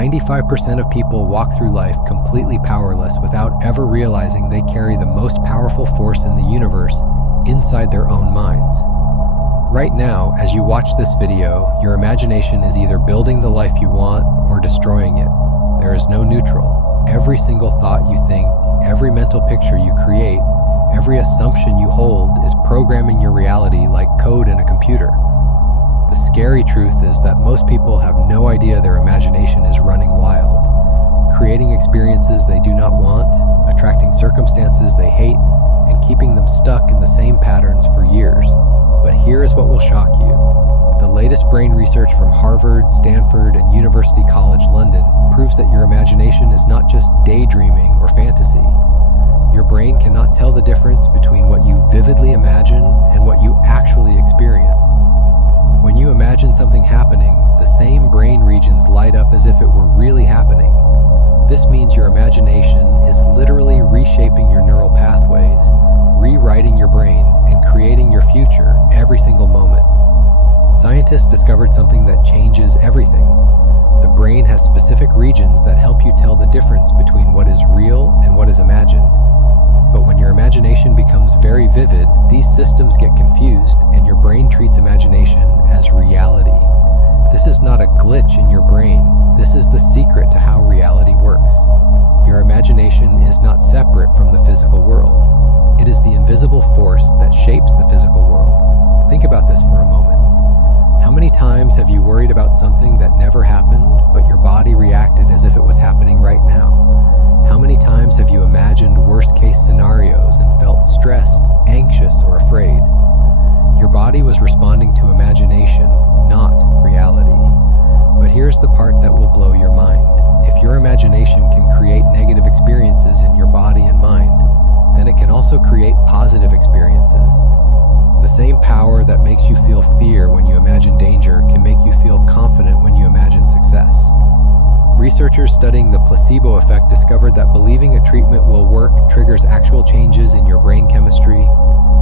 95% of people walk through life completely powerless without ever realizing they carry the most powerful force in the universe inside their own minds. Right now, as you watch this video, your imagination is either building the life you want or destroying it. There is no neutral. Every single thought you think, every mental picture you create, every assumption you hold is programming your reality like code in a computer. The scary truth is that most people have no idea their imagination is running wild, creating experiences they do not want, attracting circumstances they hate, and keeping them stuck in the same patterns for years. But here is what will shock you. The latest brain research from Harvard, Stanford, and University College London proves that your imagination is not just daydreaming or fantasy. Your brain cannot tell the difference between what you vividly imagine and what you actually experience. When you imagine something happening, the same brain regions light up as if it were really happening. This means your imagination is literally reshaping your neural pathways, rewriting your brain, and creating your future every single moment. Scientists discovered something that changes everything. The brain has specific regions that help you tell the difference between what is real and what is imagined. But when your imagination becomes very vivid, these systems get confused and your brain treats imagination as reality. This is not a glitch in your brain. This is the secret to how reality works. Your imagination is not separate from the physical world. It is the invisible force that shapes the physical world. Think about this for a moment. How many times have you worried about something that never happened, but your body reacted as if it was happening right now? How many times have you imagined worst-case scenarios and felt stressed, anxious, or afraid? Your body was responding to imagination, not reality. But here's the part that will blow your mind. If your imagination can create negative experiences in your body and mind, then it can also create positive experiences. The same power that makes you feel fear when you imagine danger can make you feel confident when you imagine success. Researchers studying the placebo effect discovered that believing a treatment will work triggers actual changes in your brain chemistry,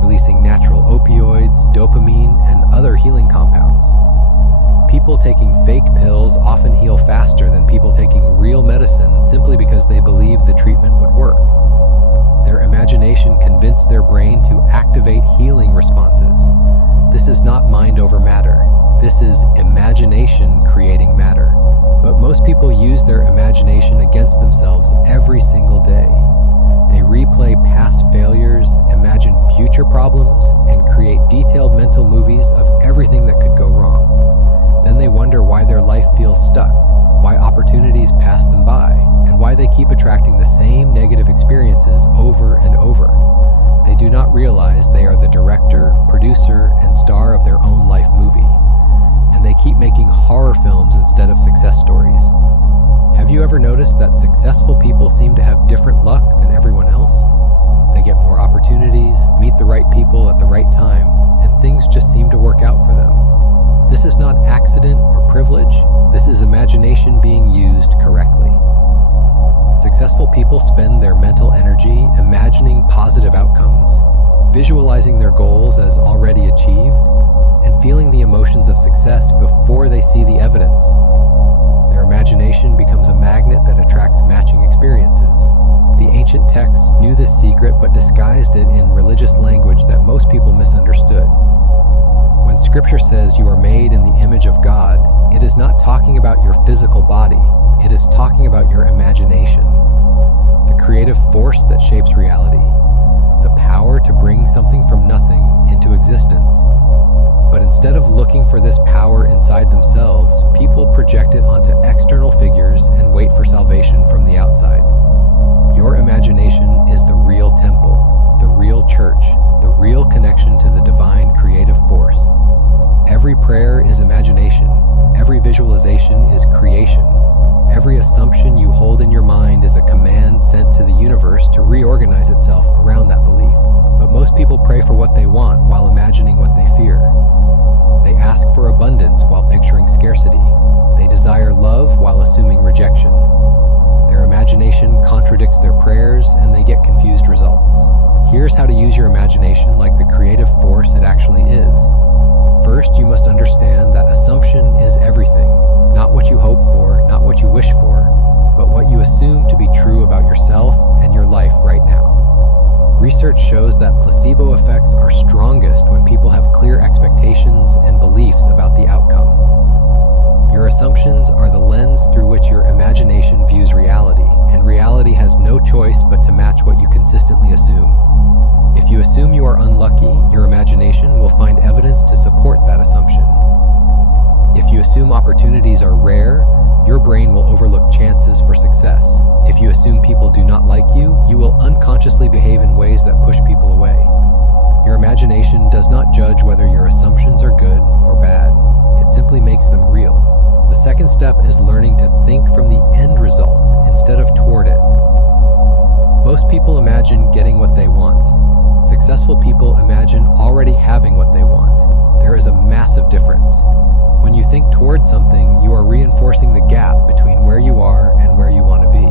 releasing natural opioids, dopamine, and other healing compounds. People taking fake pills often heal faster than people taking real medicine simply because they believe the treatment would work. Their imagination convinced their brain to activate healing responses. This is not mind over matter. This is imagination creating matter. But most people use their imagination against themselves every single day. They replay past failures, imagine future problems, and create detailed mental movies of everything that could go wrong. Then they wonder why their life feels stuck, why opportunities pass them by, and why they keep attracting the same negative experiences over and over. They do not realize they are the director, producer, and star of their own life movie. And they keep making horror films instead of success stories. Have you ever noticed that successful people seem to have different luck than everyone else? They get more opportunities, meet the right people at the right time, and things just seem to work out for them. This is not accident or privilege. This is imagination being used correctly. Successful people spend their mental energy imagining positive outcomes, visualizing their goals as already achieved, and feeling the emotions of success before they see the evidence. Their imagination becomes a magnet that attracts matching experiences. The ancient texts knew this secret but disguised it in religious language that most people misunderstood. When scripture says you are made in the image of God, it is not talking about your physical body. It is talking about your imagination, the creative force that shapes reality, the power to bring something from nothing into existence. But instead of looking for this power inside themselves, people project it onto external figures and wait for salvation from the outside. Your imagination is the real temple, the real church, the real connection to the divine creative force. Every prayer is imagination. Every visualization is creation. Every assumption you hold in your mind is a command sent to the universe to reorganize itself around that belief. But most people pray for what they want while imagining what they fear. They ask for abundance while picturing scarcity. They desire love while assuming rejection. Their imagination contradicts their prayers and they get confused results. Here's how to use your imagination like the creative force it actually is. First, you must understand that assumption is everything. Not what you hope for, not what what you wish for, but what you assume to be true about yourself and your life right now. Research shows that placebo effects are strongest when people have clear expectations and beliefs about the outcome. Your assumptions are the lens through which your imagination views reality, and reality has no choice but to match what you consistently assume. If you assume you are unlucky, your imagination will find evidence to support that assumption. If you assume opportunities are rare, your brain will overlook chances for success. If you assume people do not like you, you will unconsciously behave in ways that push people away. Your imagination does not judge whether your assumptions are good or bad. It simply makes them real. The second step is learning to think from the end result instead of toward it. Most people imagine getting what they want. Successful people imagine already having what they want. There is a massive difference. When you think toward something, you are reinforcing the gap between where you are and where you want to be.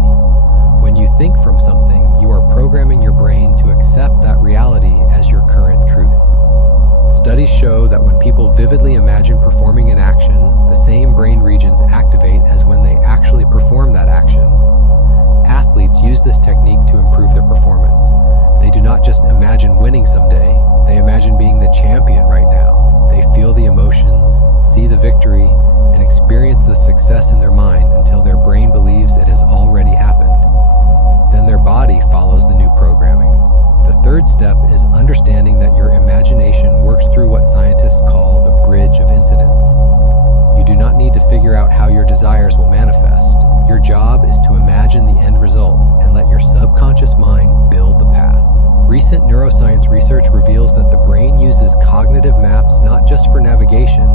When you think from something, you are programming your brain to accept that reality as your current truth. Studies show that when people vividly imagine performing an action, the same brain regions activate as when they actually perform that action. Athletes use this technique to improve their performance. They do not just imagine winning someday, they imagine being the champion right now. They feel the emotions, see the victory, and experience the success in their mind until their brain believes it has already happened. Then their body follows the new programming. The third step is understanding that your imagination works through what scientists call the bridge of incidents. You do not need to figure out how your desires will manifest. Your job is to imagine the end result and let your subconscious mind build the path. Recent neuroscience research reveals that the brain uses cognitive maps not just for navigation,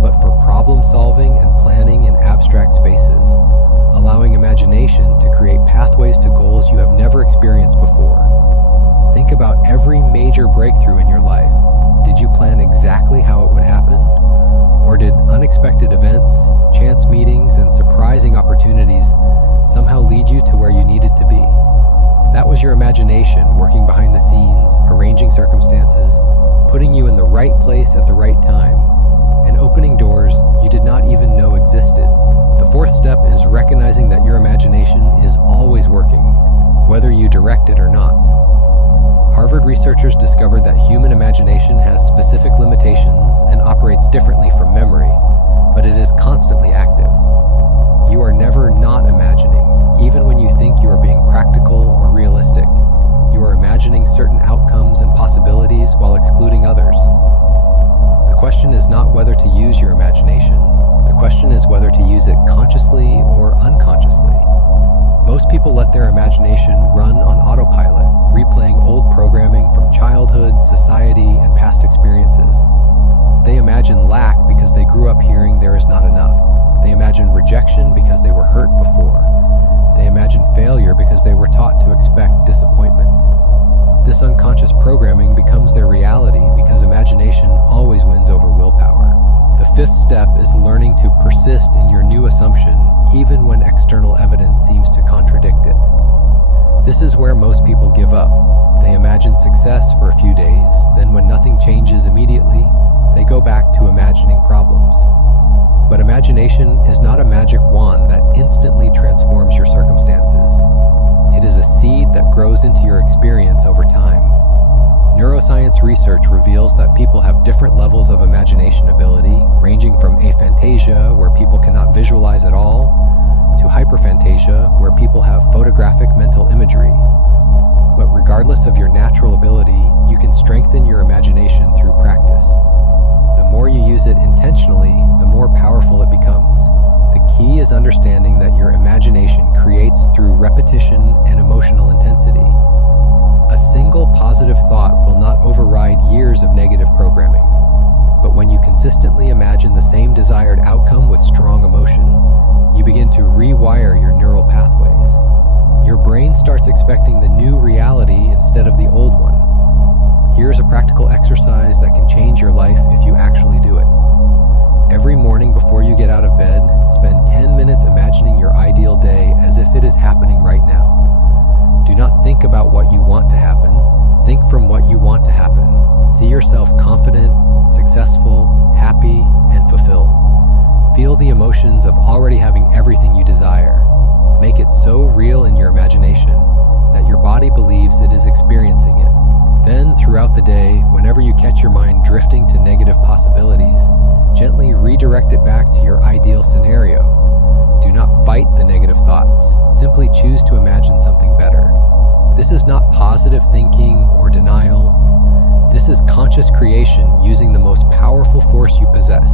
but for problem solving and planning in abstract spaces, allowing imagination to create pathways to goals you have never experienced before. Think about every major breakthrough in your life. Did you plan exactly how it would happen? Or did unexpected events, chance meetings, and surprising opportunities somehow lead you to where you needed to be? That was your imagination working behind the scenes, arranging circumstances, putting you in the right place at the right time, and opening doors you did not even know existed. The fourth step is recognizing that your imagination is always working, whether you direct it or not. Harvard researchers discovered that human imagination has specific limitations and operates differently from memory, but it is constantly active. You are never not imagining, even when you think you are being practical or realistic. You are imagining certain outcomes and possibilities while excluding others. The question is not whether to use your imagination. The question is whether to use it consciously or unconsciously. Most people let their imagination run on autopilot, replaying old programming from childhood, society, and past experiences. They imagine lack because they grew up hearing there is not enough. They imagine rejection because they were hurt before. They imagine failure because they were taught to expect disappointment. This unconscious programming becomes their reality because imagination always wins over willpower. The fifth step is learning to persist in your new assumption, even when external evidence seems to contradict it. This is where most people give up. They imagine success for a few days, then when nothing changes immediately, they go back to imagining problems. But imagination is not a magic wand that instantly transforms your circumstances. It is a seed that grows into your experience over time. Neuroscience research reveals that people have different levels of imagination ability, ranging from aphantasia, where people cannot visualize at all, to hyperphantasia, where people have photographic mental imagery. But regardless of your natural ability, you can strengthen your imagination through practice. The more you use it intentionally, the more powerful it becomes. The key is understanding that your imagination creates through repetition and emotional intensity. A single positive thought will not override years of negative programming. But when you consistently imagine the same desired outcome with strong emotion, you begin to rewire your neural pathways. Your brain starts expecting the new reality instead of the old one. Here's a practical exercise that can change your life if you actually do it. Every morning before you get out of bed, spend 10 minutes imagining your ideal day as if it is happening right now. Do not think about what you want to happen. Think from what you want to happen. See yourself confident, successful, happy, and fulfilled. Feel the emotions of already having everything you desire. throughout the day, whenever you catch your mind drifting to negative possibilities, gently redirect it back to your ideal scenario. Do not fight the negative thoughts. Simply choose to imagine something better. This is not positive thinking or denial. This is conscious creation using the most powerful force you possess.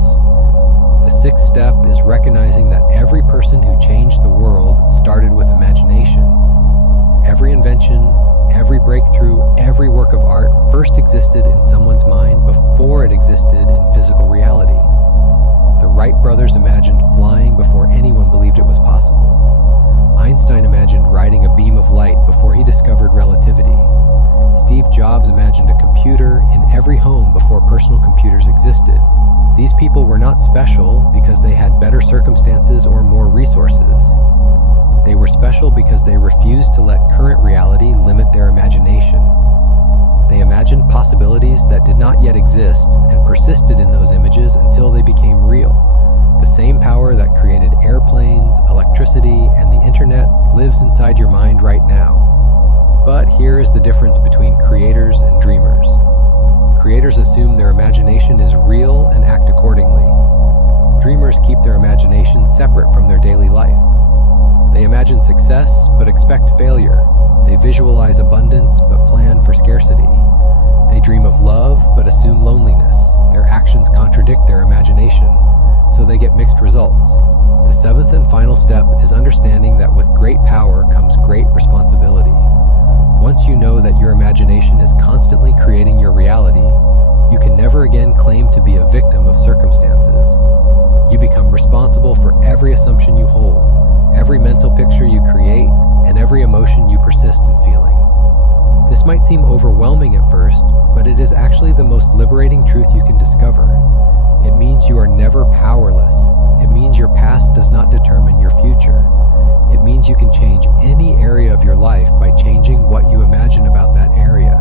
The sixth step is recognizing that every person who changed the world started with imagination. Every invention, every breakthrough, every work of art first existed in someone's mind before it existed in physical reality. The Wright brothers imagined flying before anyone believed it was possible. Einstein imagined riding a beam of light before he discovered relativity. Steve Jobs imagined a computer in every home before personal computers existed. These people were not special because they had better circumstances or more resources. They were special because they refused to let current reality limit their imagination. They imagined possibilities that did not yet exist and persisted in those images until they became real. The same power that created airplanes, electricity, and the internet lives inside your mind right now. But here is the difference between creators and dreamers. Creators assume their imagination is real and act accordingly. Dreamers keep their imagination separate from their daily life. They imagine success but expect failure. They visualize abundance but plan for scarcity. They dream of love but assume loneliness. Their actions contradict their imagination, so they get mixed results. The seventh and final step is understanding that with great power comes great responsibility. Once you know that your imagination is constantly creating your reality, you can never again claim to be a victim of circumstances. You become responsible for every assumption you hold, every mental picture you create, and every emotion you persist in feeling. This might seem overwhelming at first, but it is actually the most liberating truth you can discover. It means you are never powerless. It means your past does not determine your future. It means you can change any area of your life by changing what you imagine about that area.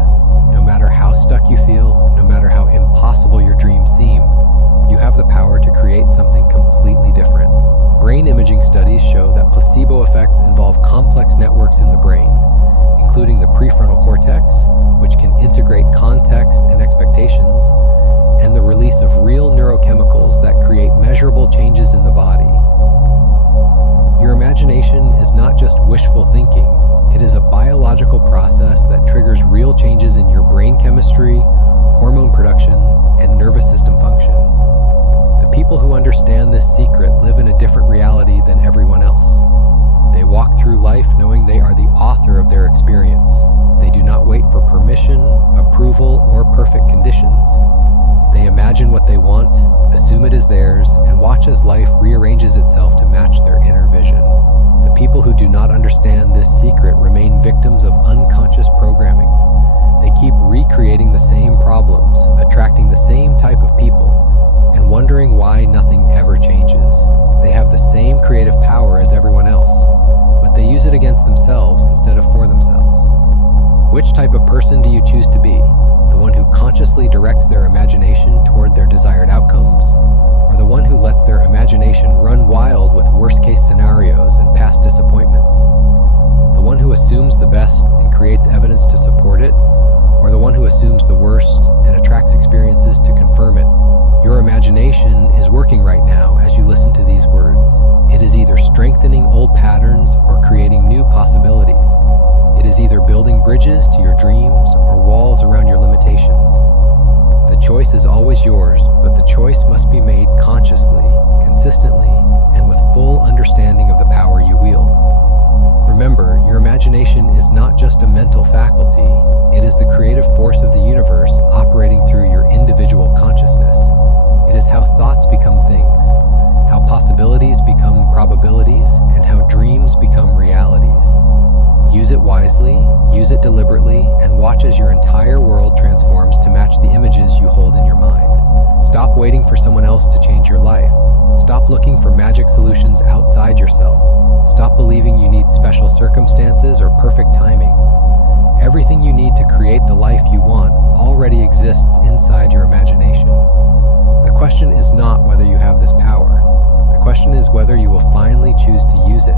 No matter how stuck you feel, no matter how impossible your dreams seem, you have the power to create something completely different. Brain imaging studies show that placebo effects involve complex networks in the brain, including the prefrontal cortex, which can integrate context and expectations, and the release of real neurochemicals that create measurable changes in the body. Your imagination is not just wishful thinking, it is a biological process that triggers real changes in your brain chemistry, hormone production, and nervous system function. The people who understand this secret live in a different reality than everyone else. They walk through life knowing they are the author of their experience. They do not wait for permission, approval, or perfect conditions. They imagine what they want, assume it is theirs, and watch as life rearranges itself to match their inner vision. The people who do not understand this secret remain victims of unconscious programming. They keep recreating the same problems, attracting the same type of people, and wondering why nothing ever changes. They have the same creative power as everyone else, but they use it against themselves instead of for themselves. Which type of person do you choose to be? The one who consciously directs their imagination toward their desired outcomes, or the one who lets their imagination run wild with worst-case scenarios and past disappointments? The one who assumes the best and creates evidence to support it, or the one who assumes the worst and attracts experiences to confirm it? Your imagination is working right now as you listen to these words. It is either strengthening old patterns or creating new possibilities. It is either building bridges to your dreams or walls around your limitations. The choice is always yours, but the choice must be made consciously, consistently, and with full understanding of the power you wield. Remember, your imagination is not just a mental faculty. It is the creative force of the universe operating through your individual consciousness. It is how thoughts become things, how possibilities become probabilities, and how dreams become realities. Use it wisely, use it deliberately, and watch as your entire world transforms to match the images you hold in your mind. Stop waiting for someone else to change your life. Stop looking for magic solutions outside yourself. Stop believing you need special circumstances or perfect timing. Everything you need to create the life you want already exists inside your imagination. The question is not whether you have this power. The question is whether you will finally choose to use it.